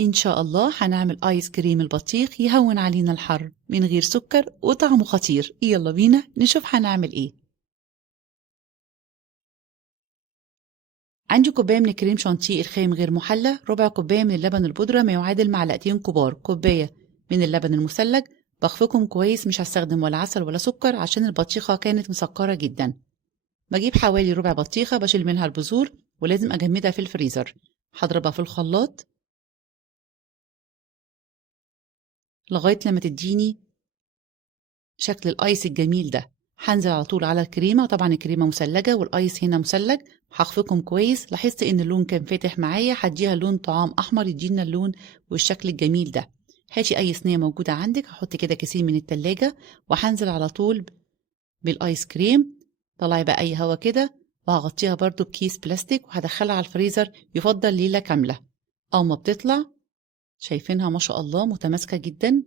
إن شاء الله هنعمل آيس كريم البطيخ يهون علينا الحر من غير سكر وطعمه خطير. يلا بينا نشوف هنعمل إيه. عندي كوباية من الكريم شانتيه الخام غير محلى، ربع كوباية من اللبن البودرة ما يعادل معلقتين كبار، كوباية من اللبن المثلج. بخفقهم كويس، مش هستخدم ولا عسل ولا سكر عشان البطيخة كانت مسكرة جدا. بجيب حوالي ربع بطيخة بشيل منها البذور ولازم أجمدها في الفريزر. هضربها في الخلاط لغاية لما تديني شكل الآيس الجميل ده. هنزل على طول على الكريمة، طبعا الكريمة مثلجة والآيس هنا مثلج. هخفقهم كويس، لاحظت إن اللون كان فاتح معايا، هديها لون طعام أحمر يدينا اللون والشكل الجميل ده. هاتي أي صينية موجودة عندك، هحط كده كيسين من التلاجة وهنزل على طول بالآيس كريم. طلعي بقى أي هوا كده، وهغطيها برضو بكيس بلاستيك وهدخلها على الفريزر يفضل ليلة كاملة. أول ما بتطلع شايفينها ما شاء الله متماسكة جدا.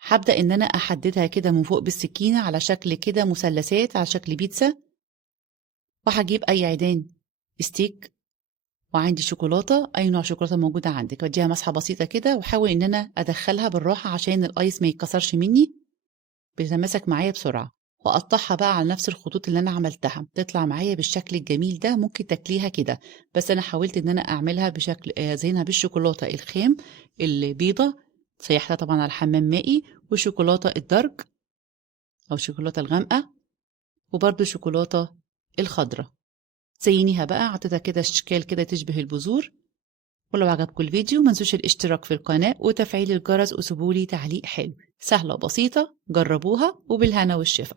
هبدأ إن أنا أحددها كده من فوق بالسكينة على شكل كده مثلثات، على شكل بيتزا. وهجيب أي عيدان ستيك، وعندي شوكولاتة، أي نوع شوكولاتة موجودة عندك، وأديها مسحة بسيطة كده وأحاول إن أنا أدخلها بالراحة عشان الآيس ما يتكسرش مني، بيتماسك معايا بسرعة. وأقطعها بقى على نفس الخطوط اللي أنا عملتها، تطلع معايا بالشكل الجميل ده. ممكن تاكليها كده، بس أنا حاولت إن أنا أعملها بشكل زينها بالشوكولاتة الخام البيضة، سيحتها طبعا على حمام مائي، وشوكولاتة الدارك أو الشوكولاتة الغامقة، وبرضو شوكولاتة الخضرة. زينيها بقى، عطيتها كده اشكال كده تشبه البذور. ولو عجبكم الفيديو منسوش الاشتراك في القناة وتفعيل الجرس، وسيبولي تعليق حلو. سهلة وبسيطة، جربوها وبالهنا والشفا.